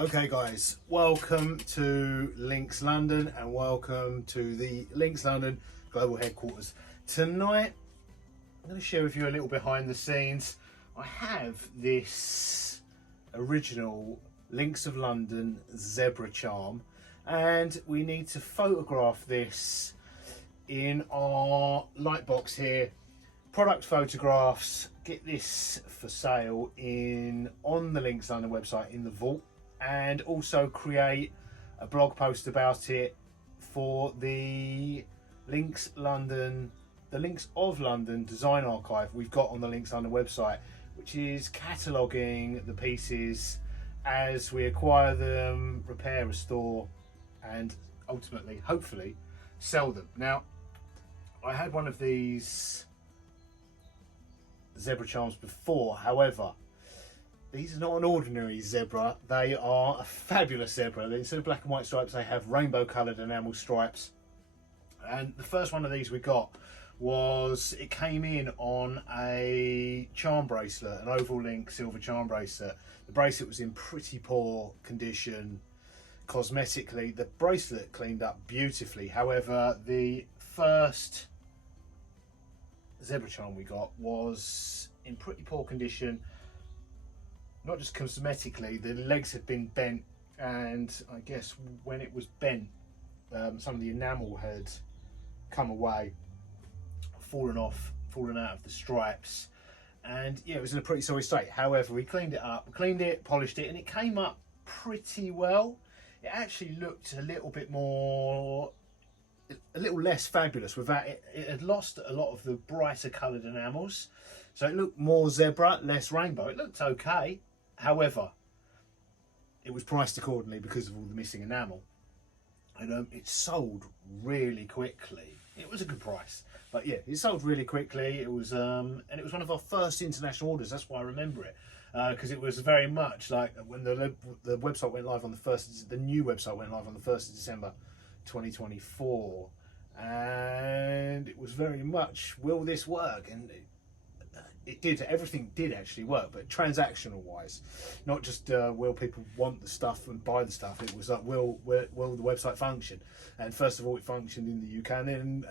Okay guys, welcome to Links London and welcome to the Links London global headquarters. Tonight I'm going to share with you a little behind the scenes. I have this original Links of London zebra charm and we need to photograph this in our light box here. Product photographs, get this for sale on the Links London website in the vault, and also create a blog post about it for the Links of London design archive we've got on the Links London website, which is cataloguing the pieces as we acquire them, repair, restore, and ultimately, hopefully, sell them. Now, I had one of these zebra charms before, however, these are not an ordinary zebra, they are a fabulous zebra. Instead of black and white stripes, they have rainbow coloured enamel stripes. And the first one of these we got it came in on a charm bracelet, an oval link silver charm bracelet. The bracelet was in pretty poor condition cosmetically. The bracelet cleaned up beautifully. However, the first zebra charm we got was in pretty poor condition. Not just cosmetically, the legs had been bent, and I guess when it was bent, some of the enamel had come away, fallen out of the stripes, and yeah, it was in a pretty sorry state. However, we cleaned it up, polished it, and it came up pretty well. It actually looked a little less fabulous without it. It had lost a lot of the brighter coloured enamels, so it looked more zebra, less rainbow. It looked okay. However, it was priced accordingly because of all the missing enamel, and it sold really quickly. It was a good price, but yeah, it sold really quickly. It was and it was one of our first international orders. That's why I remember it, because it was very much like when the website went live on the new website went live on the 1st of December 2024, and it was very much, will this work? And it did. Everything did actually work, but transactional wise, not just will people want the stuff and buy the stuff. It was like, will the website function? And first of all, it functioned in the UK, and then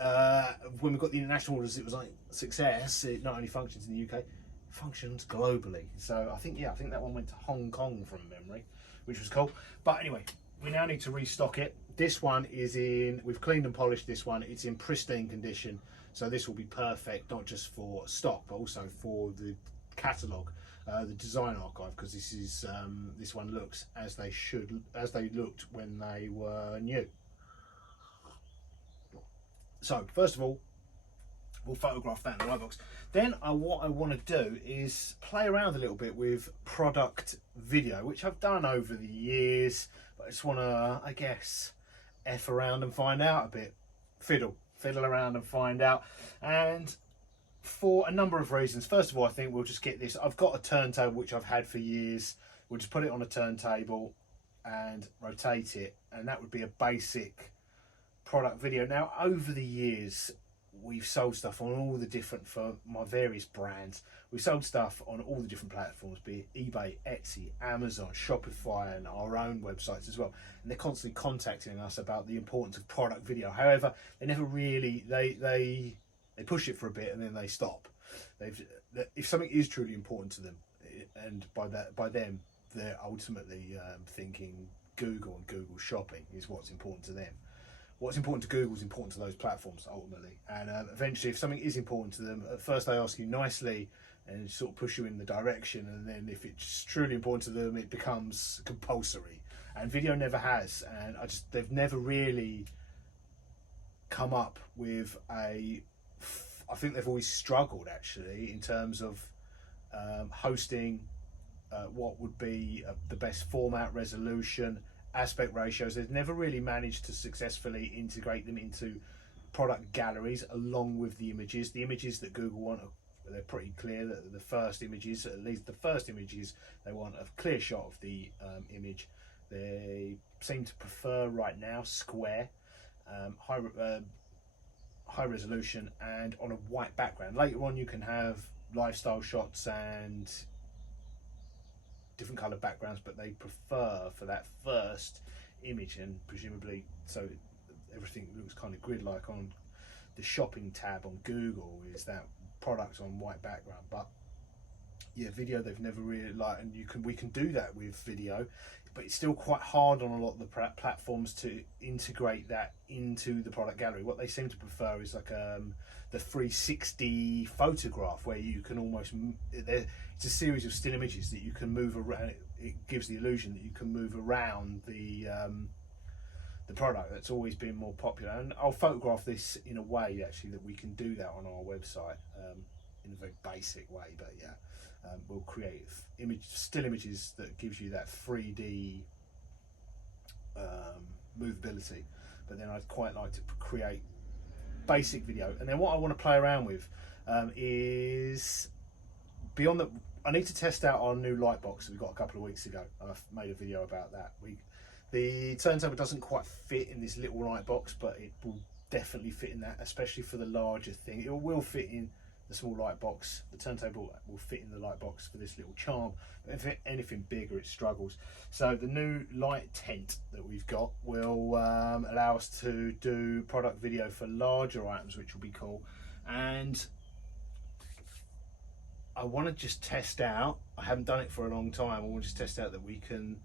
when we got the international orders, it was like success. It not only functions in the UK, it functions globally. So I think that one went to Hong Kong from memory, which was cool. But anyway, we now need to restock it. This one we've cleaned and polished this one. It's in pristine condition. So this will be perfect, not just for stock, but also for the catalogue, the design archive, because this one looks as they looked when they were new. So first of all, we'll photograph that in the light box. Then what I want to do is play around a little bit with product video, which I've done over the years, but I just want to, I guess, F around and find out a bit, fiddle around and find out, and for a number of reasons. First of all, I think we'll just get this. I've got a turntable which I've had for years. We'll just put it on a turntable and rotate it, and that would be a basic product video. Now, over the years, we've sold stuff on all the different, for my various brands, we've sold stuff on all the different platforms, be it eBay, Etsy, Amazon, Shopify, and our own websites as well. And they're constantly contacting us about the importance of product video. However, they never really, they push it for a bit and then they stop. If something is truly important to them, and by them, they're ultimately thinking Google and Google shopping is what's important to them. What's important to Google is important to those platforms ultimately, and eventually if something is important to them, at first they ask you nicely and sort of push you in the direction, and then if it's truly important to them, it becomes compulsory. And video never has, and they've never really come up with I think they've always struggled actually in terms of hosting what would be the best format, resolution, aspect ratios. They've never really managed to successfully integrate them into product galleries along with the images. The images that Google want, they're pretty clear that the first images, at least the first images, they want a clear shot of the image. They seem to prefer right now square, high resolution, and on a white background. Later on you can have lifestyle shots and different coloured backgrounds, but they prefer for that first image, and presumably so everything looks kind of grid-like on the shopping tab on Google is that product on white background. But yeah, video they've never really like, and we can do that with video, but it's still quite hard on a lot of the platforms to integrate that into the product gallery. What they seem to prefer is like the 360 photograph, where you can almost it's a series of still images that you can move around. It gives the illusion that you can move around the product. That's always been more popular, and I'll photograph this in a way actually that we can do that on our website in a very basic way. But yeah, we'll create still images that gives you that 3D movability. But then I'd quite like to create basic video, and then what I want to play around with is beyond that. I need to test out our new light box that we got a couple of weeks ago. I've made a video about that. The turntable doesn't quite fit in this little light box, but it will definitely fit in that, especially for the larger thing. It will fit in the small light box. The turntable will fit in the light box for this little charm, but if anything bigger, it struggles. So the new light tent that we've got will allow us to do product video for larger items, which will be cool. And I want to just test out, I haven't done it for a long time, I want to just test out that we can,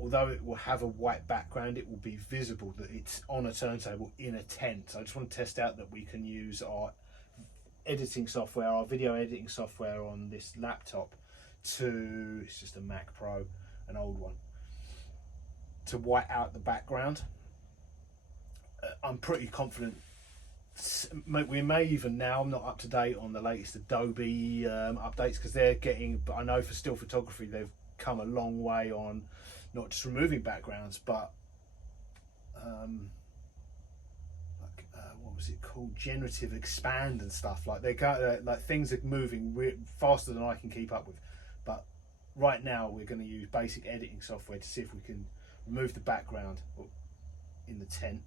although it will have a white background, it will be visible that it's on a turntable in a tent. So I just want to test out that we can use our editing software, our video editing software on this laptop it's just a Mac Pro, an old one, to white out the background. I'm pretty confident. We may even now, I'm not up to date on the latest Adobe updates, because they're getting, but I know for still photography they've come a long way on not just removing backgrounds, but what was it called, generative expand and stuff. Like they go like things are moving faster than I can keep up with. But right now we're going to use basic editing software to see if we can remove the background in the tent,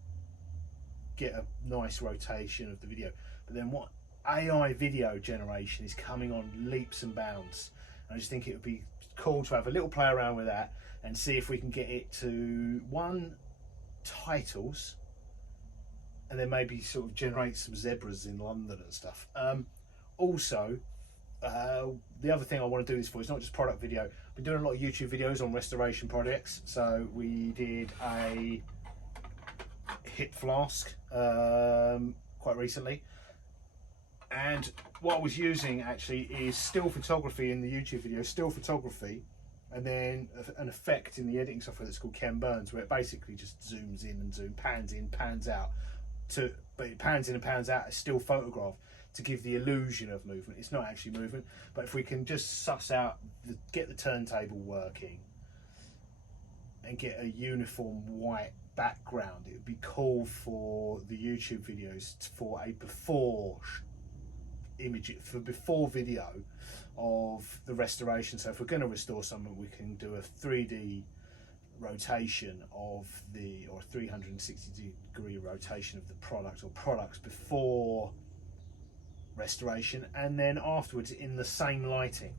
get a nice rotation of the video. But then what AI video generation is coming on leaps and bounds. I just think it would be cool to have a little play around with that and see if we can get it to titles, and then maybe sort of generate some zebras in London and stuff. Also, the other thing I want to do this for is not just product video. I've been doing a lot of YouTube videos on restoration projects. So we did a hip flask quite recently, and what I was using actually is still photography in the YouTube video, still photography, and then an effect in the editing software that's called Ken Burns, where it basically just zooms in and pans in, pans out, but it pans in and pans out as still photograph to give the illusion of movement. It's not actually movement, but if we can just suss out, get the turntable working and get a uniform white background, it would be cool for the YouTube videos for a before image, for before video of the restoration. So if we're going to restore something, we can do a 3D rotation of or 360-degree rotation of the product or products before restoration, and then afterwards in the same lighting.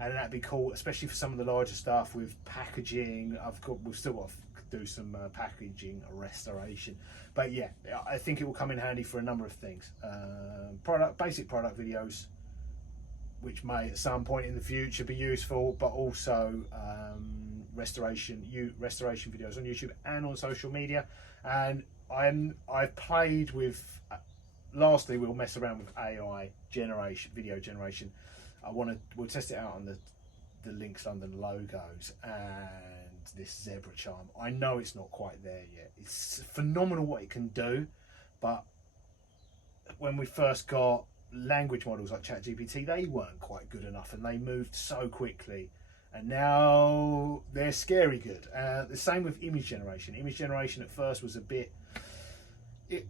And that'd be cool, especially for some of the larger stuff with packaging. We've still got to do some packaging restoration, but yeah, I think it will come in handy for a number of things. Basic product videos, which may at some point in the future be useful, but also restoration videos on YouTube and on social media. And I've played with. Lastly, we'll mess around with AI video generation. We'll test it out on the Links London logos and this zebra charm. I know it's not quite there yet. It's phenomenal what it can do, but when we first got language models like ChatGPT, they weren't quite good enough, and they moved so quickly. And now they're scary good. The same with image generation. Image generation at first was a bit. It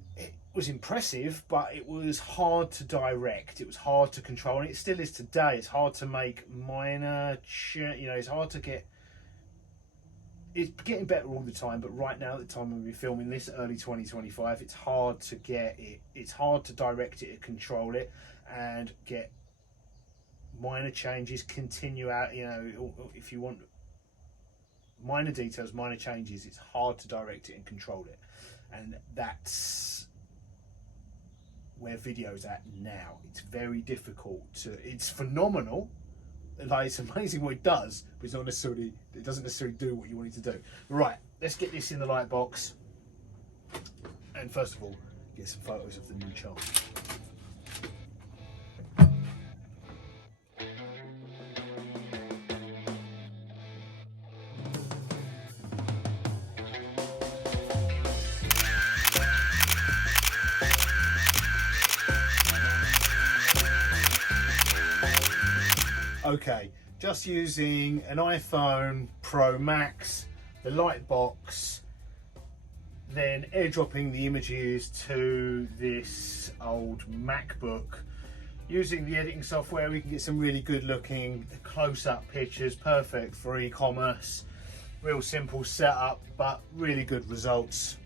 was impressive, but it was hard to direct. It was hard to control, and it still is today. It's hard to make minor, it's hard to get. It's getting better all the time, but right now, at the time when we're filming this, early 2025, it's hard to get it. It's hard to direct it and control it, and get minor changes, continue out, you know, if you want minor details, minor changes, it's hard to direct it and control it. And that's where video's at now. It's very difficult to, it's phenomenal, like it's amazing what it does, but it's not necessarily, it doesn't necessarily do what you want it to do. Right, let's get this in the light box, and first of all get some photos of the new charm. Okay, just using an iPhone Pro Max, the light box, then airdropping the images to this old MacBook. Using the editing software, we can get some really good looking close-up pictures, perfect for e-commerce. Real simple setup, but really good results.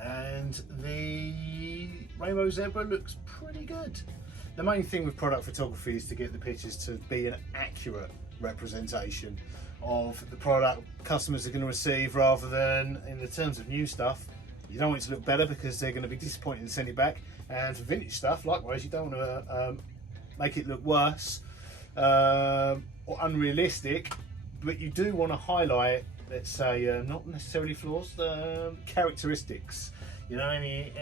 And the Rainbow Zebra looks pretty good. The main thing with product photography is to get the pictures to be an accurate representation of the product customers are going to receive, rather than, in the terms of new stuff, you don't want it to look better because they're going to be disappointed and send it back. And for vintage stuff, likewise, you don't want to make it look worse or unrealistic, but you do want to highlight, let's say, not necessarily flaws, the characteristics. You know, any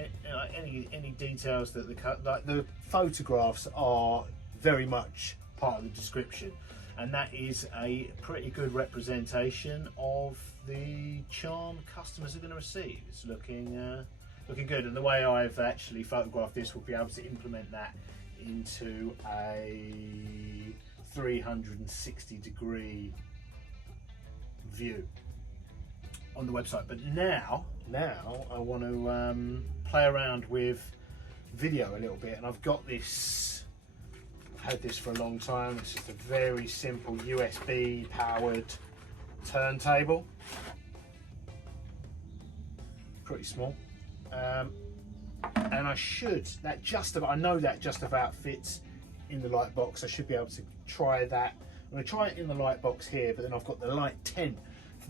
details that the photographs are very much part of the description, and that is a pretty good representation of the charm customers are going to receive. It's looking good, and the way I've actually photographed this, will be able to implement that into a 360-degree view on the website. But now I want to play around with video a little bit, and I've got this, I've had this for a long time. It's just a very simple USB powered turntable, pretty small, and I know that just about fits in the light box. I should be able to try that. I'm going to try it in the light box here, but then I've got the Light 10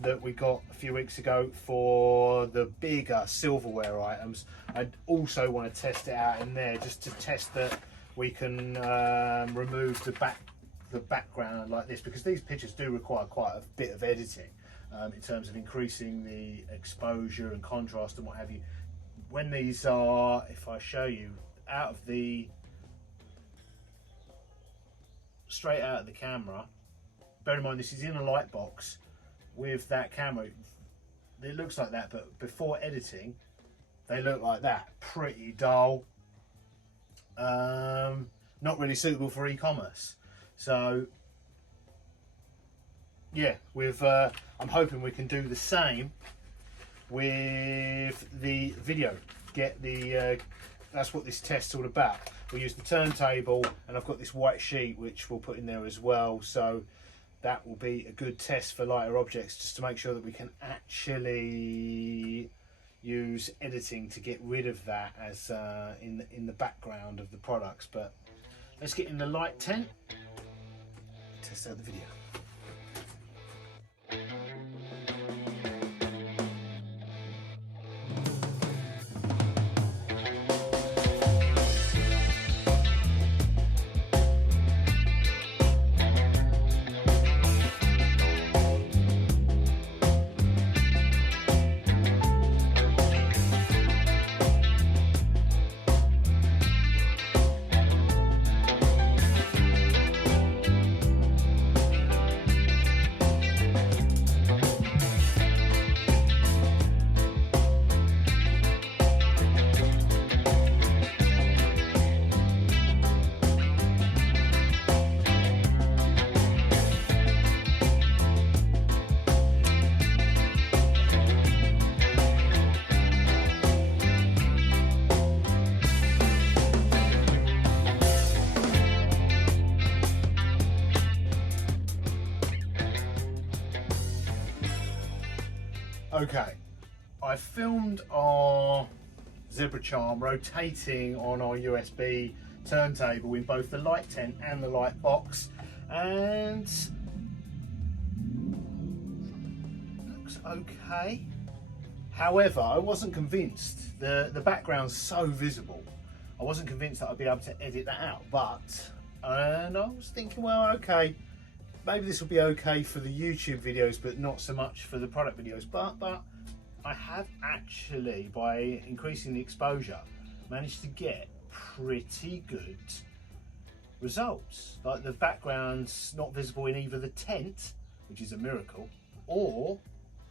that we got a few weeks ago for the bigger silverware items. I also want to test it out in there, just to test that we can remove the background like this, because these pictures do require quite a bit of editing in terms of increasing the exposure and contrast and what have you. When these are, if I show you, straight out of the camera, bear in mind this is in a light box with that camera, it looks like that, but before editing they look like that, pretty dull, not really suitable for e-commerce. So yeah, I'm hoping we can do the same with the video. That's what this test's all about. We'll use the turntable, and I've got this white sheet which we'll put in there as well, so that will be a good test for lighter objects, just to make sure that we can actually use editing to get rid of that as in the background of the products. But let's get in the Light 10, test out the video. Okay, I filmed our Zebra charm rotating on our USB turntable in both the light tent and the light box, and looks okay. However, I wasn't convinced. The background's so visible. I wasn't convinced that I'd be able to edit that out, and I was thinking, well, okay, maybe this will be okay for the YouTube videos, but not so much for the product videos. But I have actually, by increasing the exposure, managed to get pretty good results. Like, the background's not visible in either the tent, which is a miracle, or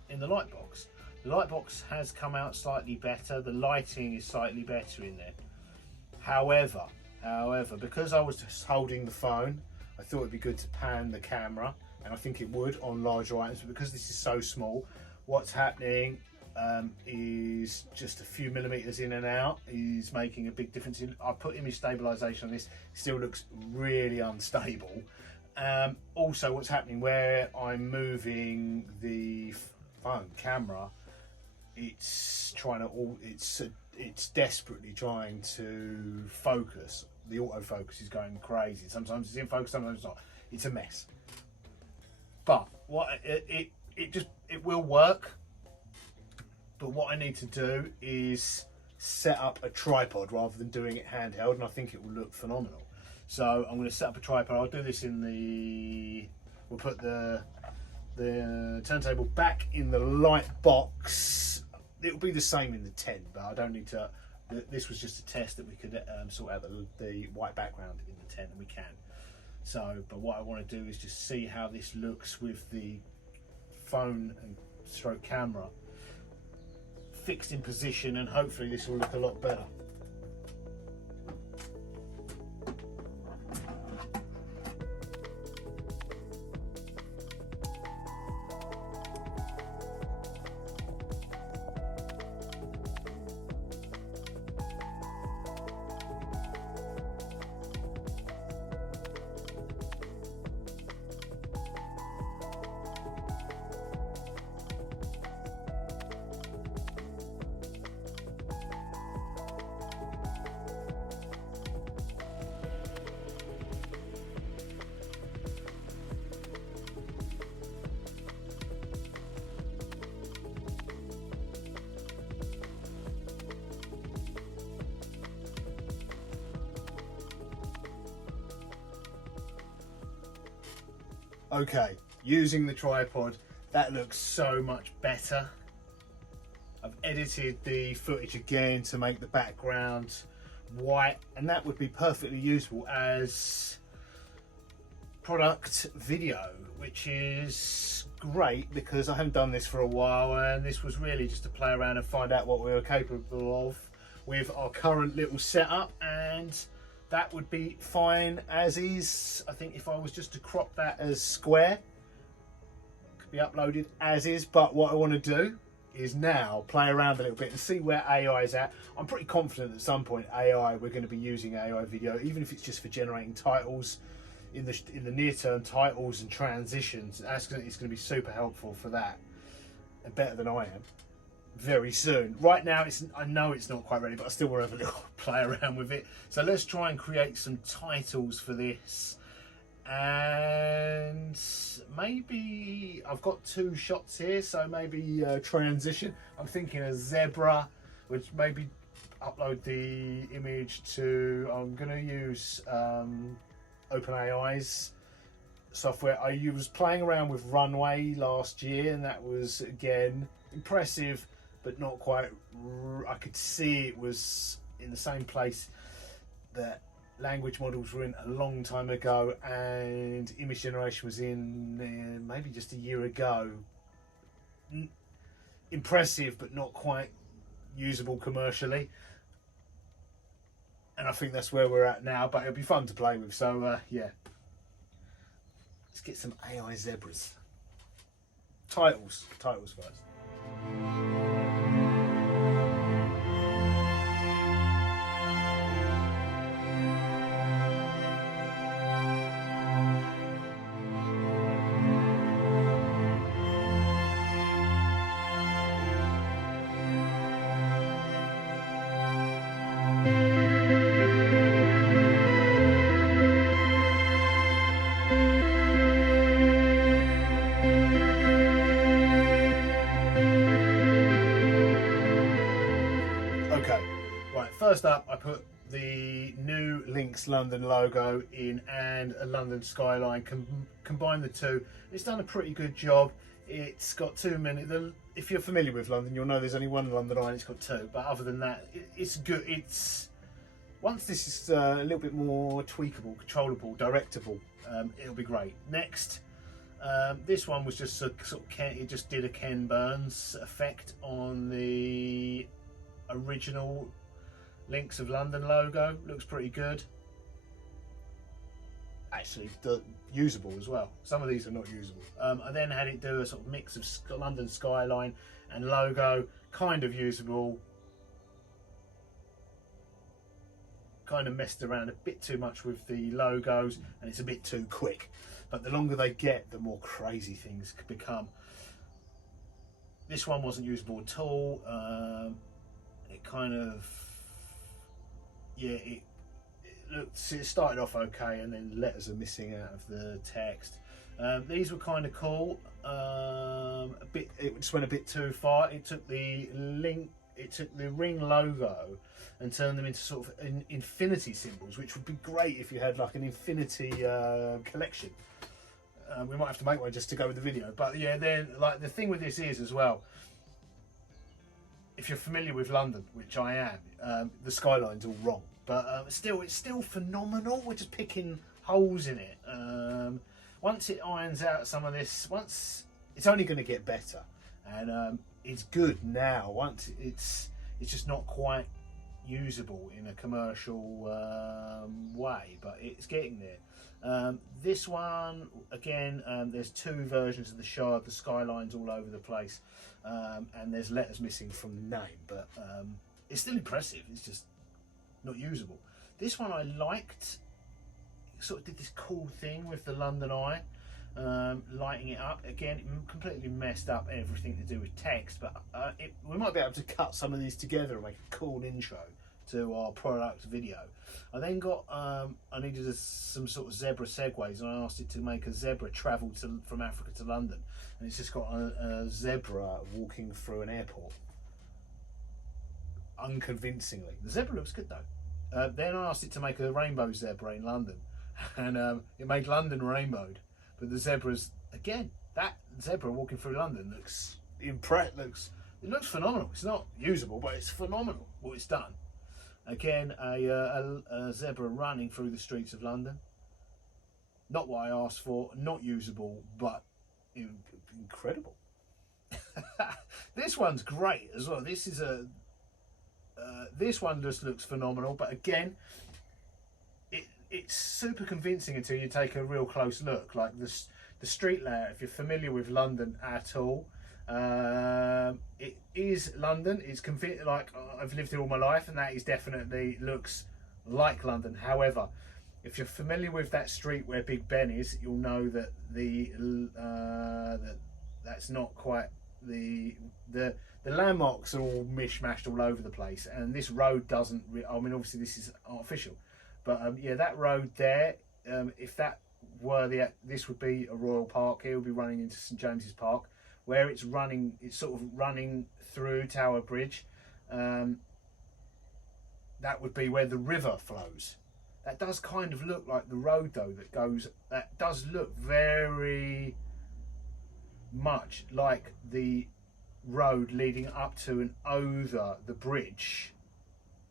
in the light box. The light box has come out slightly better. The lighting is slightly better in there. However, because I was just holding the phone, I thought it'd be good to pan the camera, and I think it would on larger items, but because this is so small, what's happening is just a few millimeters in and out is making a big difference. I put image stabilization on this, it still looks really unstable. Also, what's happening where I'm moving the phone camera, it's desperately trying to focus. The autofocus is going crazy. Sometimes it's in focus, sometimes it's not. It's a mess. But it will work. But what I need to do is set up a tripod rather than doing it handheld, and I think it will look phenomenal. So I'm going to set up a tripod. I'll do this we'll put the turntable back in the light box. It'll be the same in the tent, but I don't need to. This was just a test that we could sort out the white background in the tent, and we can. So, but what I want to do is just see how this looks with the phone and stroke camera fixed in position, and hopefully this will look a lot better. Okay, using the tripod, that looks so much better. I've edited the footage again to make the background white, and that would be perfectly useful as product video, which is great because I haven't done this for a while, and this was really just to play around and find out what we were capable of with our current little setup, and that would be fine as is. I think if I was just to crop that as square, it could be uploaded as is. But what I want to do is now play around a little bit and see where AI is at. I'm pretty confident at some point we're going to be using AI video, even if it's just for generating titles in the near term, titles and transitions. It's going to be super helpful for that, and better than I am. Very soon. Right now, I know it's not quite ready, but I still want to have a little play around with it. So let's try and create some titles for this. And maybe I've got two shots here, so maybe transition. I'm thinking a zebra, which maybe upload the image to. I'm going to use OpenAI's software. I was playing around with Runway last year, and that was again impressive, but not quite. I could see it was in the same place that language models were in a long time ago, and image generation was in maybe just a year ago. Impressive, but not quite usable commercially. And I think that's where we're at now, but it'll be fun to play with. So yeah, let's get some AI zebras. Titles first. first up, I put the new Lynx London logo in and a London skyline. Combine the two. It's done a pretty good job. It's got too many. If you're familiar with London, you'll know there's only one London Eye and it's got two. But other than that, it's good. It's once this is a little bit more tweakable, controllable, directable, it'll be great. Next, this one was just it just did a Ken Burns effect on the original Lynx of London logo. Looks pretty good. Actually, usable as well. Some of these are not usable. I then had it do a sort of mix of London skyline and logo, kind of usable. Kind of messed around a bit too much with the logos, and it's a bit too quick. But the longer they get, the more crazy things could become. This one wasn't usable at all. It kind of, yeah, it started off okay, and then letters are missing out of the text. These were kind of cool. It just went a bit too far. It took the ring logo and turned them into sort of infinity symbols, which would be great if you had like an infinity collection. We might have to make one just to go with the video. But yeah, then like the thing with this is as well, if you're familiar with London, which I am, the skyline's all wrong. But still, it's still phenomenal. We're just picking holes in it. Once it irons out some of this, it's only going to get better, and it's good now. Once it's just not quite usable in a commercial way, but it's getting there. This one again, there's two versions of the Shard. The skyline's all over the place, and there's letters missing from the name, but it's still impressive. It's just not usable. This one I liked. It sort of did this cool thing with the London Eye, lighting it up. Again, it completely messed up everything to do with text, but we might be able to cut some of these together and make a cool intro to our product video. I then got, I needed some sort of zebra segues, and I asked it to make a zebra travel from Africa to London, and it's just got a zebra walking through an airport. Unconvincingly. The zebra looks good though. Then I asked it to make a rainbow zebra in London, and it made London rainbowed. But the zebras, again, that zebra walking through London looks phenomenal. It's not usable, but it's phenomenal what it's done. Again, a zebra running through the streets of London. Not what I asked for, not usable, but incredible. This one's great as well. This is this one just looks phenomenal, but again, it's super convincing until you take a real close look. Like the street layout, if you're familiar with London at all, it is London. It's like I've lived here all my life, and that is definitely looks like London. However, if you're familiar with that street where Big Ben is, you'll know that that's not quite the landmarks are all mishmashed all over the place, and this road doesn't. I mean, obviously this is artificial, but yeah, that road there. If that were this would be a Royal Park. Here would be running into St James's Park, where it's sort of running through Tower Bridge. That would be where the river flows. That does kind of look like the road though that does look very much like the road leading up to and over the bridge.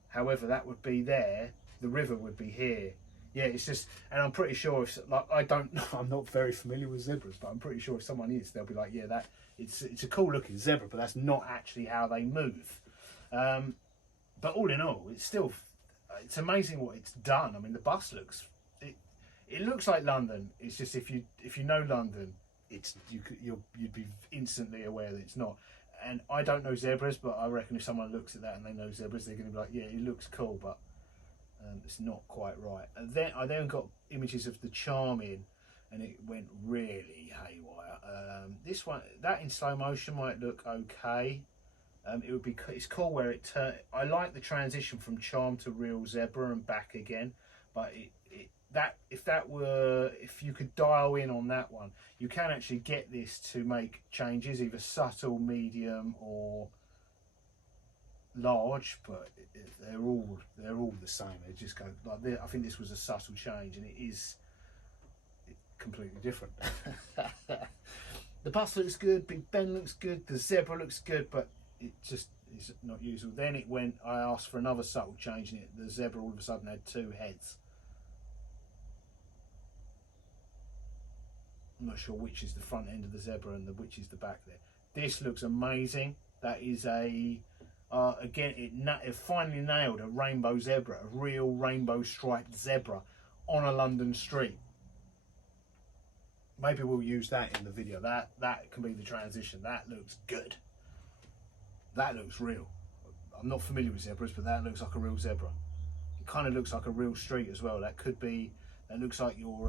However, that would be there, the river would be here. Yeah, it's just, and I'm pretty sure if, like, I don't know, I'm not very familiar with zebras, but I'm pretty sure if someone is, they'll be like, yeah, that it's a cool looking zebra, but that's not actually how they move. But all in all, it's amazing what it's done. I mean, the bus it looks like London. It's just if you know London, you'd be instantly aware that it's not. And I don't know zebras, but I reckon if someone looks at that and they know zebras, they're going to be like, yeah, it looks cool, but it's not quite right. And then I got images of the Charmin, and it went really haywire. This one, that in slow motion might look okay. It's cool where it turn. I like the transition from Charm to real zebra and back again, but if you could dial in on that one, you can actually get this to make changes, either subtle, medium, or large, but they're all the same. They just go like, I think this was a subtle change, and it is completely different. The bus looks good, Big Ben looks good, the zebra looks good, but it just is not usable. Then it went, I asked for another subtle change in it. The zebra all of a sudden had 2 heads. I'm not sure which is the front end of the zebra and which is the back there. This looks amazing. That is a, again, it finally nailed a rainbow zebra, a real rainbow striped zebra on a London street. Maybe we'll use that in the video. That can be the transition. That looks good. That looks real. I'm not familiar with zebras, but that looks like a real zebra. It kind of looks like a real street as well. That could be, that looks like your,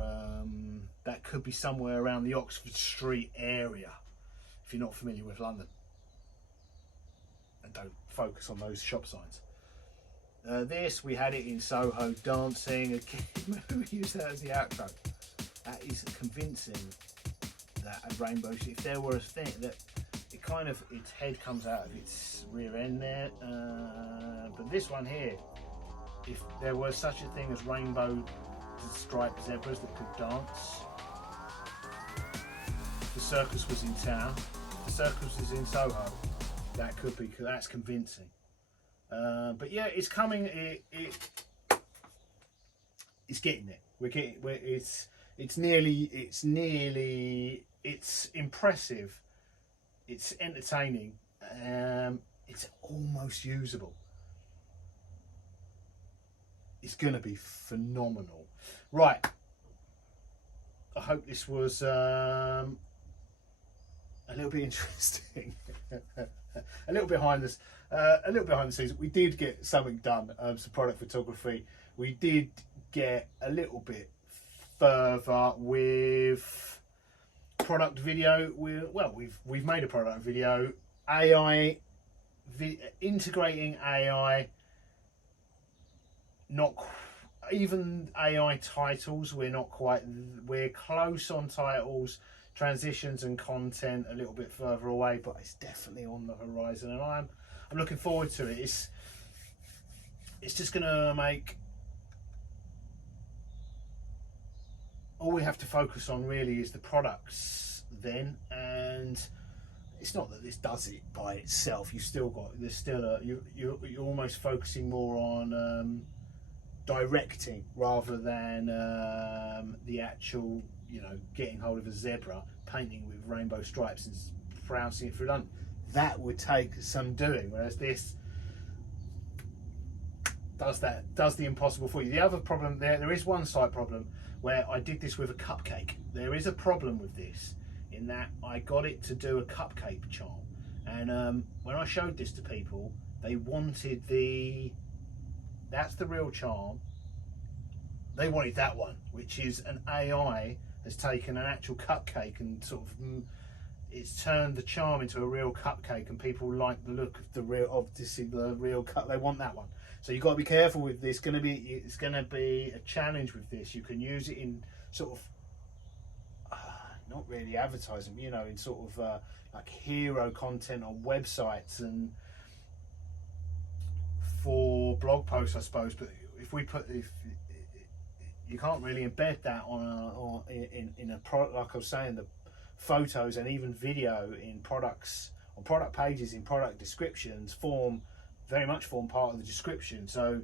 that could be somewhere around the Oxford Street area, if you're not familiar with London. And don't focus on those shop signs. This, we had it in Soho, dancing. Again, we use that as the outro. That is convincing that a rainbow, if there were a thing that it kind of, its head comes out of its rear end there, but this one here, if there was such a thing as rainbow striped zebras that could dance, the circus was in town, the circus was in Soho, that could be, that's convincing. But yeah, it's coming, it's getting there. It's impressive, it's entertaining, it's almost usable. It's gonna be phenomenal. Right, I hope this was a little bit interesting. a little behind the scenes. We did get something done, some product photography. We did get a little bit further with product video. We've made a product video. AI, integrating AI, not even AI titles. We're close on titles, transitions and content a little bit further away, but it's definitely on the horizon, and I'm looking forward to it. It's just gonna make, all we have to focus on really is the products then, and it's not that this does it by itself. You're almost focusing more on directing rather than the actual, getting hold of a zebra, painting with rainbow stripes and pronouncing it through London. That would take some doing, whereas this does the impossible for you. The other problem there is one slight problem where I did this with a cupcake. There is a problem with this in that I got it to do a cupcake charm, and when I showed this to people, they wanted that's the real charm. They wanted that one, which is an AI has taken an actual cupcake and sort of it's turned the charm into a real cupcake, and people like the look of the real cup. They want that one. So you've got to be careful with this. It's going to be a challenge with this. You can use it in sort of not really advertising, in sort of like hero content on websites and for blog posts, I suppose. But if you can't really embed that in a product, like I was saying, the photos and even video in products, on product pages, in product descriptions very much form part of the description. So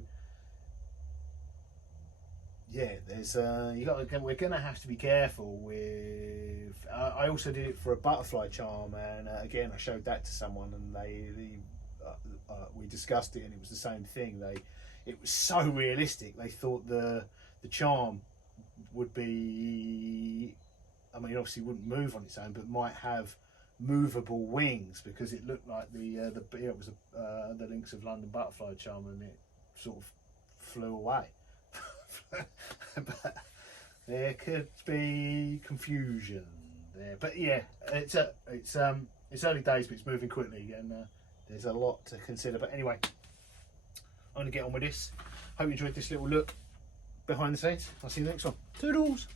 yeah, we're gonna have to be careful with. I also did it for a butterfly charm, and again I showed that to someone, and we discussed it, and it was the same thing. It was so realistic. They thought the charm would be, I mean, obviously wouldn't move on its own, but might have movable wings, because it looked like it was the Links of London butterfly charm, and it sort of flew away. But there could be confusion there. But yeah, it's early days, but it's moving quickly, and there's a lot to consider. But anyway, I'm going to get on with this. Hope you enjoyed this little look behind the scenes. I'll see you next one. Toodles!